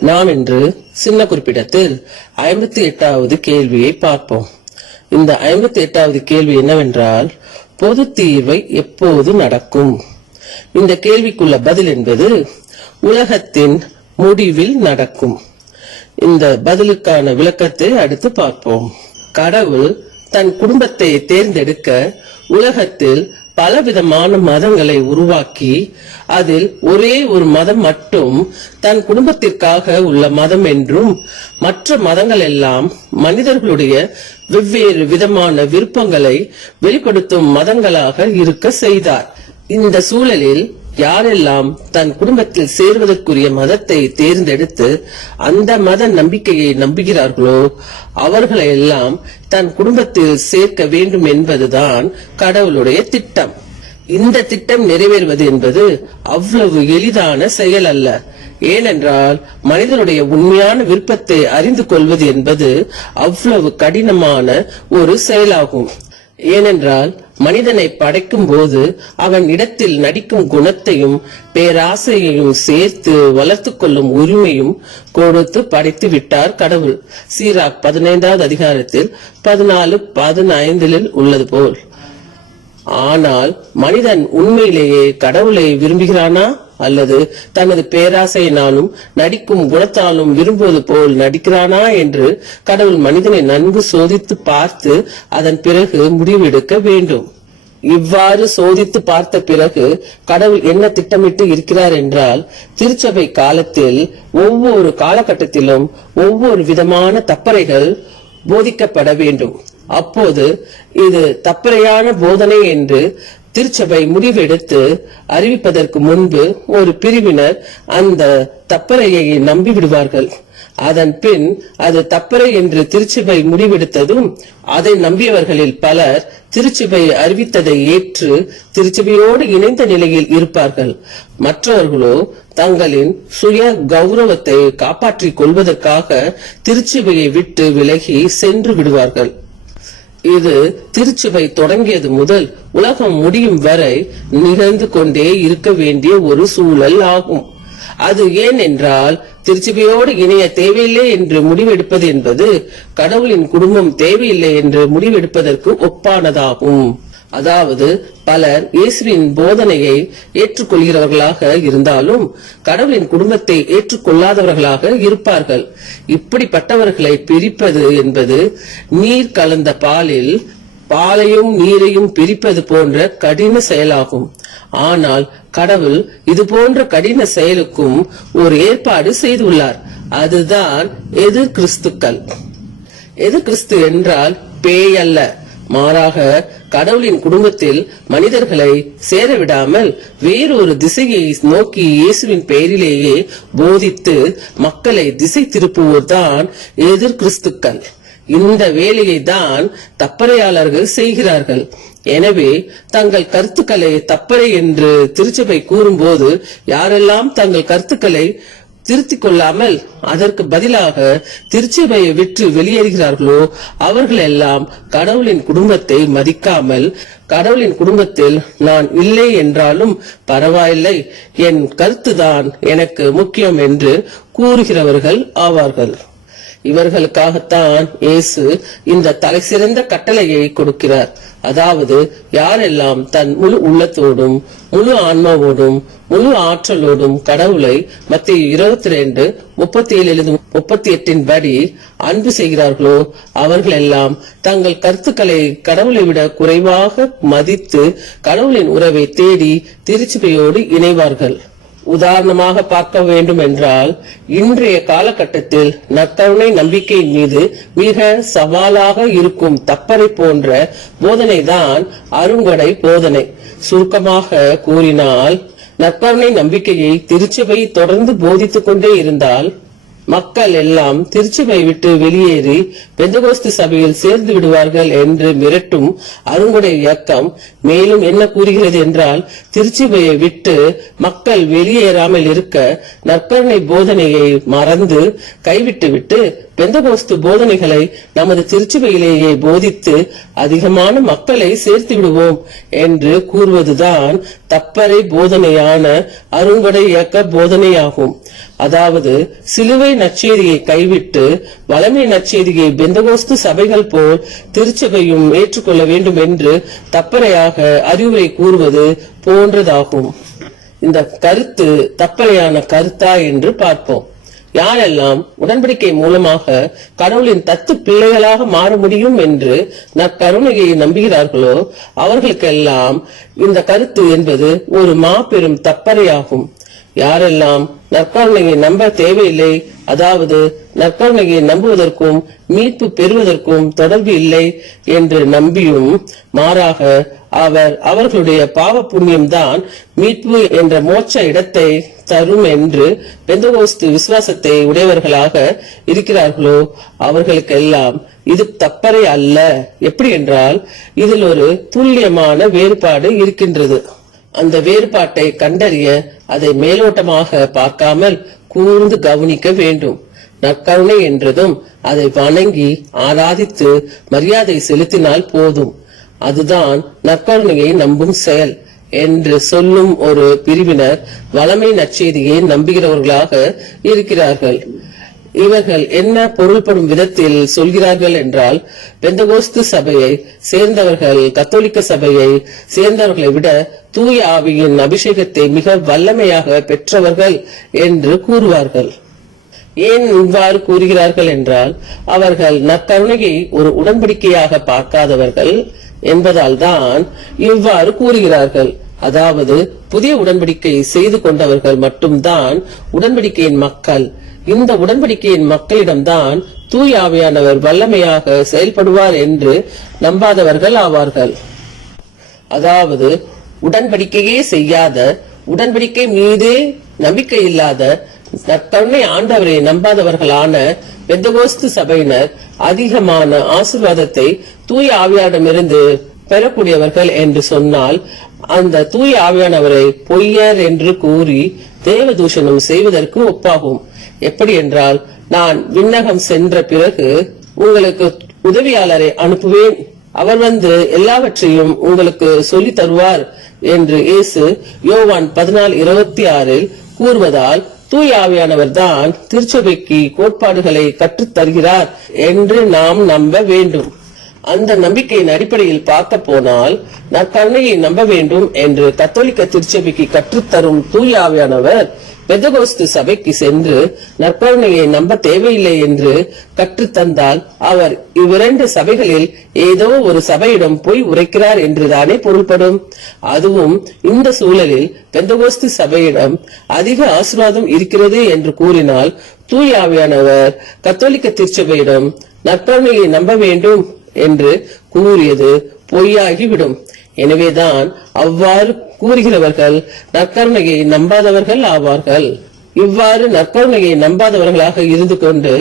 நாம் இன்று சின்ன குறிப்பிடத்தில் ஐம்பத்தி எட்டாவது கேள்வியை பார்ப்போம். இந்த ஐம்பத்தி எட்டாவது கேள்வி என்னவென்றால் பொது தீர்வை எப்போது நடக்கும்? இந்த கேள்விக்குள்ள பதில் என்பது உலகத்தின் முடிவில் நடக்கும். இந்த பதிலுக்கான விளக்கத்தை அடுத்து பார்ப்போம். கடவுள் தன் குடும்பத்தை தேர்ந்தெடுக்க உலகத்தில் பலவிதமான மதங்களை உருவாக்கி அதில் ஒரே ஒரு மதம் மட்டும் தன் குடும்பத்திற்காக உள்ள மதம் என்றும் மற்ற மதங்கள் எல்லாம் மனிதர்களுடைய வெவ்வேறு விதமான விருப்பங்களை வெளிப்படுத்தும் மதங்களாக இருக்க செய்தார். இந்த சூழலில் யாரெல்லாம் தன் குடும்பத்தில் சேர்வதற்குரிய மதத்தை தேர்ந்தெடுத்து அந்த மத நம்பிக்கையை நம்புகிறார்களோ அவர்களை எல்லாம் தன் குடும்பத்தில் சேர்க்க வேண்டும் என்பதுதான் கடவுளுடைய திட்டம். இந்த திட்டம் நிறைவேறுவது என்பது அவ்வளவு எளிதான செயல் அல்ல. ஏனென்றால் மனிதனுடைய உண்மையான விருப்பத்தை அறிந்து கொள்வது என்பது அவ்வளவு கடினமான ஒரு செயலாகும். ஏனென்றால் மனிதனை படைக்கும் போது அவன் இடத்தில் நடிக்கும் குணத்தையும் பேராசையையும் சேர்த்து வளர்த்து கொள்ளும் உரிமையும் கொடுத்து படைத்து விட்டார் கடவுள். சீராக் பதினைந்தாவது அதிகாரத்தில் பதினாலு பதினைந்தில் உள்ளது போல். ஆனால் மனிதன் உண்மையிலேயே கடவுளை விரும்புகிறானா? அல்லது தனது பேராசையினாலும் நடிக்கும் குணத்தாலும் விரும்புவது போல் நடிக்கிறானா என்று கடவுள் மனிதனை நன்கு சோதித்து பார்த்து அதன் பிறகு முடிவெடுக்க வேண்டும். இவ்வாறு சோதித்து பார்த்த பிறகு கடவுள் என்ன திட்டமிட்டு இருக்கிறார் என்றால் திருச்சபை காலத்தில் ஒவ்வொரு காலகட்டத்திலும் ஒவ்வொரு விதமான தப்பறைகள் போதிக்கப்பட வேண்டும். அப்போது இது தப்பறையான போதனை என்று திருச்சபை முடிவெடுத்து அறிவிப்பதற்கு முன்பு ஒரு பிரிவினர் அந்த தப்பறையை நம்பி விடுவார்கள். அதன் பின் அது தப்பறை என்று திருச்சபை முடிவெடுத்ததும் அதை நம்பியவர்களில் பலர் திருச்சபை அறிவித்ததை ஏற்று திருச்சபையோடு இணைந்த நிலையில் இருப்பார்கள். மற்றவர்களோ தங்களின் சுய கௌரவத்தை காப்பாற்றிக் கொள்வதற்காக திருச்சபையை விட்டு விலகி சென்று விடுவார்கள். இது திருச்சபை தொடங்கியது முதல் உலகம் முடியும் வரை நிகழ்ந்து கொண்டே இருக்க வேண்டிய ஒரு சூழல் ஆகும். அது ஏன் என்றால் திருச்சபையோடு இணைய தேவையில்லை என்று முடிவெடுப்பது என்பது கடவுளின் குடும்பம் தேவையில்லை என்று முடிவெடுப்பதற்கு ஒப்பானதாகும். அதாவது பலர் இயேசுவின் போதனையை ஏற்றுக்கொள்கிறவர்களாக இருந்தாலும் கடவுளின் குடும்பத்தை ஏற்றுக்கொள்ளாதவர்களாக இருப்பார்கள். இப்படிப்பட்டவர்களை பிரிப்பது என்பது நீர் கலந்த பாலில் பாலையும் நீரையும் பிரிப்பது போன்ற கடின செயலாகும். ஆனால் கடவுள் இது போன்ற கடின செயலுக்கும் ஒரு ஏற்பாடு செய்துள்ளார். அதுதான் எதிர் கிறிஸ்துக்கள்? எது கிறிஸ்து என்றால் பேய் அல்ல. மாறாக கடவுளின் குடும்பத்தில் மனிதர்களை சேரவிடாமல் வேறொரு திசையை நோக்கி இயேசுவின் பெயரிலேயே போதித்து மக்களை திசை திருப்புவோர்தான் எதிர்கிறிஸ்துக்கள் இந்த வேலையை தான் தப்பறையாளர்கள் செய்கிறார்கள். எனவே தங்கள் கருத்துக்களை தப்பறை என்று திருச்சபை கூறும்போது யாரெல்லாம் தங்கள் கருத்துக்களை திருத்திக் கொள்ளாமல் அதற்கு பதிலாக திருச்சபையை விற்று வெளியேறுகிறார்களோ அவர்கள் எல்லாம் கடவுளின் குடும்பத்தை மதிக்காமல் கடவுளின் குடும்பத்தில் நான் இல்லை என்றாலும் பரவாயில்லை என் கருத்துதான் எனக்கு முக்கியம் என்று கூறுகிறவர்கள் ஆவார்கள். இவர்களுக்காகத்தான் இயேசு இந்த தலை சிறந்த கட்டளையை கொடுக்கிறார். அதாவது யாரெல்லாம் தன் முழு உள்ளத்தோடும் முழு ஆன்மாவோடும் முழு ஆற்றலோடும் கடவுளை மத்திய இருபத்தி ரெண்டு முப்பத்தி ஏழு முப்பத்தி எட்டின் படி அன்பு செய்கிறார்களோ அவர்கள் எல்லாம் தங்கள் கருத்துக்களை கடவுளை விட குறைவாக மதித்து கடவுளின் உறவை தேடி திருச்சபையோடு இணைவார்கள். உதாரணமாக பார்க்க வேண்டும் என்றால் இன்றைய காலகட்டத்தில் நத்தவணை நம்பிக்கையின் மீது மிக சவாலாக இருக்கும் தப்பரை போன்ற போதனைதான் அருங்கடை போதனை. சுருக்கமாக கூறினால் நற்பவனை நம்பிக்கையை திருச்சபை தொடர்ந்து போதித்துக் கொண்டே இருந்தால் மக்கள் எல்லாம் திருச்சபை விட்டு வெளியேறி பெந்தகோஸ்து சபையில் சேர்ந்து விடுவார்கள் என்று மிரட்டும் அருங்குடை இயக்கம் மேலும் என்ன கூறுகிறது என்றால் திருச்சபையை விட்டு மக்கள் வெளியேறாமல் இருக்க நற்கருணை போதனையை மறந்து கைவிட்டுவிட்டு பெந்தகோஸ்து போதனைகளை நமது திருச்சபையிலேயே போதித்து அதிகமான மக்களை சேர்த்து விடுவோம் என்று கூறுவதுதான் தப்பறை போதனையான அருங்குடை இயக்க போதனையாகும். அதாவது சிலுவை நற்செய்தியை கைவிட்டு வளமை நற்செய்தியை பெந்தகோஸ்து சபைகள் போல் திருச்சபையும் ஏற்றுக்கொள்ள வேண்டும் என்று தப்பறையாக அறிவுரை கூறுவது போன்றதாகும். இந்த கருத்து தப்பறையான கருத்தா என்று பார்ப்போம். யாரெல்லாம் உடன்படிக்கை மூலமாக கடவுளின் தத்து பிள்ளைகளாக மாற முடியும் என்று நற்கருணையை நம்புகிறார்களோ அவர்களுக்கெல்லாம் இந்த கருத்து என்பது ஒரு மாபெரும் தப்பறையாகும் யாரெல்லாம் நற்கருணையை நம்ப தேவையில்லை அதாவது நற்கருணையை நம்புவதற்கும் மீட்பு பெறுவதற்கும் தொடர்பு இல்லை என்று நம்பியும் மாறாக அவர் அவர்களுடைய பாவ புண்ணியம்தான் மீட்பு என்ற மோட்ச இடத்தை தரும் என்று பெந்தகோஸ்து விசுவாசத்தை உடையவர்களாக இருக்கிறார்களோ அவர்களுக்கெல்லாம் இது தப்பறை அல்ல. எப்படி என்றால் இதில் ஒரு துல்லியமான வேறுபாடு இருக்கின்றது. அந்த வேறுபாட்டை கண்டறிய அதை மேலோட்டமாக பார்க்காமல் கூர்ந்து கவனிக்க வேண்டும். நற்கருணை என்றதும் அதை வணங்கி ஆராதித்து மரியாதை செலுத்தினால் போதும். அதுதான் நற்கருணையை நம்பும் செயல் என்று சொல்லும் ஒரு பிரிவினர் வளமை நற்செய்தியை நம்புகிறவர்களாக இருக்கிறார்கள். இவர்கள் என்ன பொருள்படும் விதத்தில் சொல்கிறார்கள் என்றால் பெந்தகோஸ்து சபையை சேர்ந்தவர்கள் கத்தோலிக்க சபையை சேர்ந்தவர்களை விட தூய ஆவியின் அபிஷேகத்தை மிக வல்லமையாக பெற்றவர்கள் என்று கூறுவார்கள். ஏன் இவ்வாறு கூறுகிறார்கள் என்றால் அவர்கள் நற்கருணையை ஒரு உடன்படிக்கையாக பார்க்காதவர்கள் என்பதால் தான் இவ்வாறு கூறுகிறார்கள். அதாவது புதிய உடன்படிக்கை செய்து கொண்டவர்கள் மட்டும்தான் உடன்படிக்கையின் மக்கள். இந்த உடன்படிக்கையின் மக்களிடம்தான் தூய் ஆவியானவர் வல்லமையாக செயல்படுவார் என்று நம்பாதவர்கள் ஆவார்கள். அதாவது உடன்படிக்கையே செய்யாத உடன்படிக்கை மீதே நம்பிக்கை இல்லாத நற்கருணை ஆண்டவரை நம்பாதவர்களான பெந்தகோஸ்து சபையினர் அதிகமான ஆசிர்வாதத்தை தூய ஆவியாரிடமிருந்து பெறக்கூடியவர்கள் என்று சொன்னால் அந்த தூய ஆவியானவரை பொய்யர் என்று கூறி தேவதூஷணம் செய்வதற்கு ஒப்பாகும். எப்படி என்றால் நான் விண்ணகம் சென்ற பிறகு உங்களுக்கு உதவியாளரை அனுப்புவேன். அவர் வந்து எல்லாவற்றையும் உங்களுக்கு சொல்லி தருவார் என்று இயேசு யோவான் பதினாலு இருபத்தி ஆறில் கூறுவதால் தூயாவியானவர் தான் திருச்சபைக்கு கோட்பாடுகளை கற்றுத் தருகிறார் என்று நாம் நம்ப வேண்டும். அந்த நம்பிக்கையின் அடிப்படையில் பார்க்க போனால் நற்கருணையை நம்ப வேண்டும் என்று கத்தோலிக்க திருச்சபைக்கு கற்றுத்தரும் தூயாவியானவர் பெதகோஸ்து சபைக்கு சென்று நற்கருணையை நம்ப தேவையில்லை என்று கற்றுத்தந்தால் அவர் இவ்விரண்டு சபைகளில் ஏதோ ஒரு சபையிடம் போய் உரைக்கிறார் என்றுதானே பொருள்படும். அதுவும் இந்த சூழலில் பெந்தகோஸ்து சபையிடம் அதிக ஆசீர்வாதம் இருக்கிறது என்று கூறினால் தூயாவியானவர் கத்தோலிக்க திருச்சபையிடம் நற்கருணையை நம்ப வேண்டும் என்று கூறியது பொய்யாகிவிடும். எனவேதான் அவ்வாறு கூறுகிறவர்கள் நற்கருணையை நம்பாதவர்கள் ஆவார்கள். இவ்வாறு நற்கருணையை நம்பாதவர்களாக இருந்து கொண்டு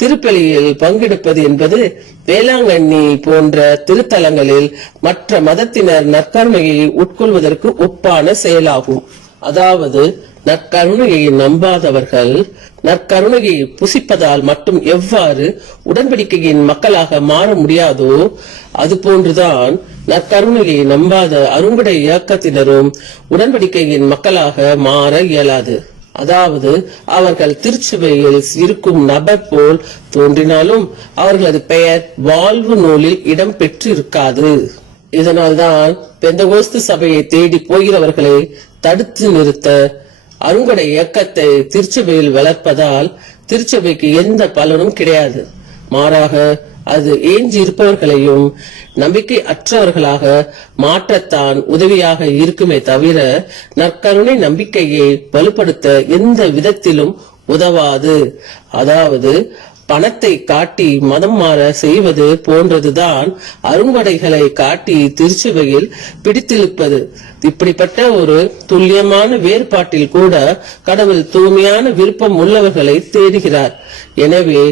திருப்பலியில் பங்கெடுப்பது என்பது வேளாங்கண்ணி போன்ற திருத்தலங்களில் மற்ற மதத்தினர் நற்கருணையை உட்கொள்வதற்கு ஒப்பான செயலாகும். அதாவது நற்கருணையை நம்பாதவர்கள் நற்கருணையை புசிப்பதால் மட்டும் எவ்வாறு உடன்படிக்கையின் மக்களாக மாற முடியாதோ அதுபோன்றுதான் நற்கருணையை நம்பாத அரும்படை இயக்கத்தினரும் உடன்படிக்கையின் மக்களாக மாற இயலாது. அதாவது அவர்கள் திருச்சபையில் இருக்கும் நபர் போல் தோன்றினாலும் அவர்களது பெயர் வாழ்வு நூலில் இடம் பெற்று இருக்காது இதனால்தான் பெந்தகோஸ்து சபையை தேடி போகிறவர்களை தடுத்து நிறுத்த அருங்கடை இயக்கத்தை திருச்சபையில் வளர்ப்பதால் திருச்சபைக்கு எந்த பலனும் கிடையாது. மாறாக அது ஏஞ்சி இருப்பவர்களையும் நம்பிக்கை அற்றவர்களாக மாற்றத்தான் உதவியாக இருக்குமே தவிர நற்கருணை நம்பிக்கையை வலுப்படுத்த எந்த விதத்திலும் உதவாது. அதாவது பணத்தை காட்டி மதம் மாற செய்வது போன்றதுதான் அருங்கொடைகளை காட்டி திருச்சபையில் பிடித்திருப்பது. இப்படிப்பட்ட ஒரு துல்லியமான வேறுபாட்டில் கூட கடவுள் தூய்மையான விருப்பம் உள்ளவர்களை தேடுகிறார். எனவே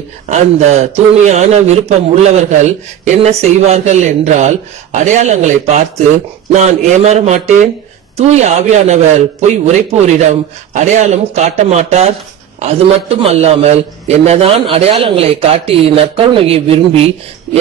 அந்த தூய்மையான விருப்பம் உள்ளவர்கள் என்ன செய்வார்கள் என்றால் அடையாளங்களை பார்த்து நான் ஏமாற மாட்டேன் தூய ஆவியானவர் பொய் உரைப்போரிடம் அடையாளம் காட்ட மாட்டார் அது மட்டும் அல்லாமல் என்னதான் அடையாளங்களை காட்டி நற்கருணையை விரும்பி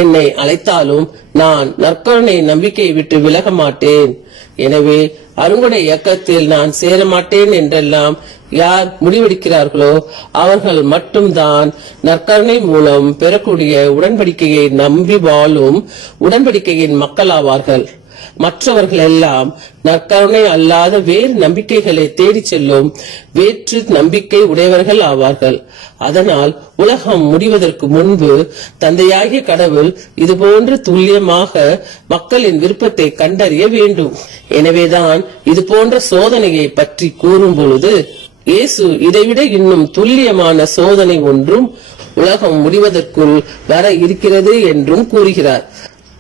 என்னை அழைத்தாலும் நான் நற்கருணை நம்பிக்கையை விட்டு விலக மாட்டேன். எனவே அருங்குடை இயக்கத்தில் நான் சேர மாட்டேன் என்றெல்லாம் யார் முடிவெடுக்கிறார்களோ அவர்கள் மட்டும்தான் நற்கருணை மூலம் பெறக்கூடிய உடன்படிக்கையை நம்பி வாழும் உடன்படிக்கையின் மக்களாவார்கள். மற்றவர்கள் எல்லாம் நற்கருணை அல்லாத வேறு நம்பிக்கைகளை தேடிச் செல்லும் வேற்று நம்பிக்கை உடையவர்கள் ஆவார்கள். அதனால் உலகம் முடிவதற்கு முன்பு தந்தையாகிய கடவுள் இதுபோன்று துல்லியமாக மக்களின் விருப்பத்தை கண்டறிய வேண்டும். எனவேதான் இது போன்ற சோதனையை பற்றி கூறும் பொழுது இயேசு இதைவிட இன்னும் துல்லியமான சோதனை ஒன்றும் உலகம் முடிவதற்குள் வர இருக்கிறது என்றும் கூறுகிறார்.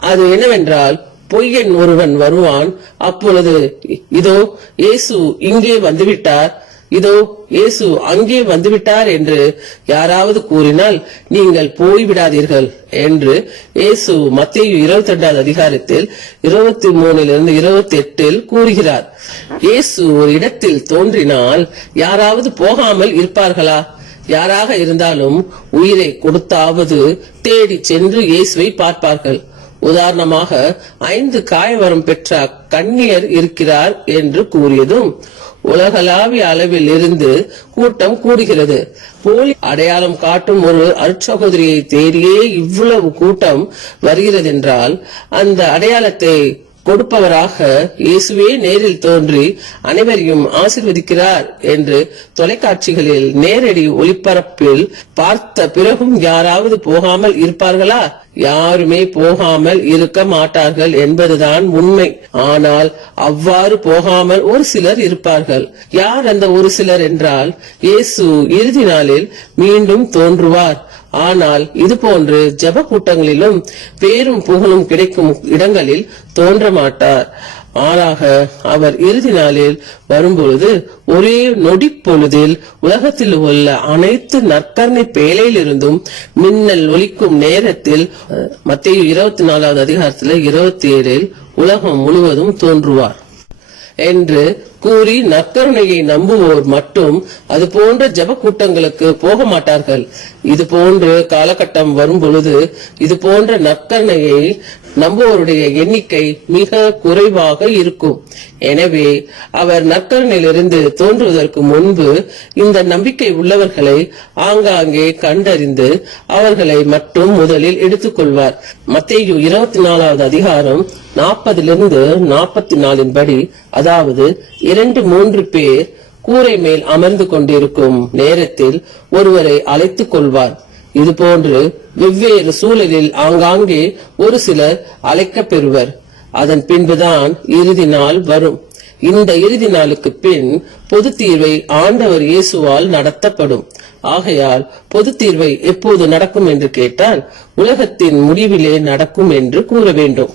அது என்னவென்றால் பொய்யன் ஒருவன் வருவான். அப்பொழுது இதோ இயேசு இங்கே வந்துவிட்டார். இதோ இயேசு அங்கே வந்துவிட்டார் என்று யாராவது கூறினால் நீங்கள் போய்விடாதீர்கள் என்று இயேசு மத்திய இருபத்தி ரெண்டாவது அதிகாரத்தில் இருபத்தி மூணிலிருந்து இருபத்தி எட்டில் கூறுகிறார். இயேசு ஒரு இடத்தில் தோன்றினால் யாராவது போகாமல் இருப்பார்களா? யாராக இருந்தாலும் உயிரை கொடுத்தாவது தேடி சென்று இயேசுவை பார்ப்பார்கள். உதாரணமாக ஐந்து காயவரம் பெற்ற கண்ணியர் இருக்கிறார் என்று கூறியதும் உலகளாவிய அளவில் இருந்து கூட்டம் கூடுகிறது. போலி அடையாளம் காட்டும் ஒரு அருட்சகோதரியை தேடியே இவ்வளவு கூட்டம் வருகிறதென்றால் அந்த அடையாளத்தை கொடுப்பவராக இயேசுவே நேரில் தோன்றி அனைவரையும் ஆசிர்வதிக்கிறார் என்று தொலைக்காட்சிகளில் நேரடி ஒளிபரப்பில் பார்த்த பிறகும் யாராவது போகாமல் இருப்பார்களா? யாருமே போகாமல் இருக்க மாட்டார்கள் என்பதுதான் உண்மை. ஆனால் அவ்வாறு போகாமல் ஒரு சிலர் இருப்பார்கள். யார் அந்த ஒரு சிலர் என்றால் இயேசு இறுதி நாளில் மீண்டும் தோன்றுவார். ஆனால் இது போன்று ஜப கூட்டங்களிலும் பேரும் புகழும் கிடைக்கும் இடங்களில் தோன்ற மாட்டார். மாறாக அவர் இறுதி நாளில் வரும்பொழுது ஒரே நொடி பொழுதில் உலகத்தில் உள்ள அனைத்து நற்கரணை பேழையிலிருந்தும் மின்னல் ஒலிக்கும் நேரத்தில் மத்திய இருபத்தி நாலாவது அதிகாரத்தில் இருபத்தி ஏழில் உலகம் முழுவதும் தோன்றுவார். என்று கூறி நற்கருணையை நம்புவோர் மட்டும் அது போன்ற ஜப கூட்டங்களுக்கு போக மாட்டார்கள். இது போன்ற காலகட்டம் வரும் பொழுது இது போன்ற நற்கருணையை நம்புவோருடைய எண்ணிக்கை மிக குறைவாக இருக்கும். எனவே அவர் நற்கருணையிலிருந்து தோன்றுவதற்கு முன்பு இந்த நம்பிக்கை உள்ளவர்களை ஆங்காங்கே கண்டறிந்து அவர்களை மட்டும் முதலில் எடுத்துக்கொள்வார். மத்தேயு இருபத்தி நாலாவது அதிகாரம் நாற்பதிலிருந்து நாற்பத்தி நாலின் படி அதாவது இரண்டு மூன்று பேர் கூரை மேல் அமர்ந்து கொண்டிருக்கும் நேரத்தில் ஒருவரை அழைத்துக் கொள்வார். இதுபோன்று வெவ்வேறு சூழலில் ஆங்காங்கே ஒரு சிலர் அழைக்கப் பெறுவர். அதன் பின்புதான் இறுதி நாள் வரும். இந்த இறுதி நாளுக்கு பின் பொது தீர்வை ஆண்டவர் இயேசுவால் நடத்தப்படும். ஆகையால் பொது தீர்வை எப்போது நடக்கும் என்று கேட்டால் உலகத்தின் முடிவிலே நடக்கும் என்று கூற வேண்டும்.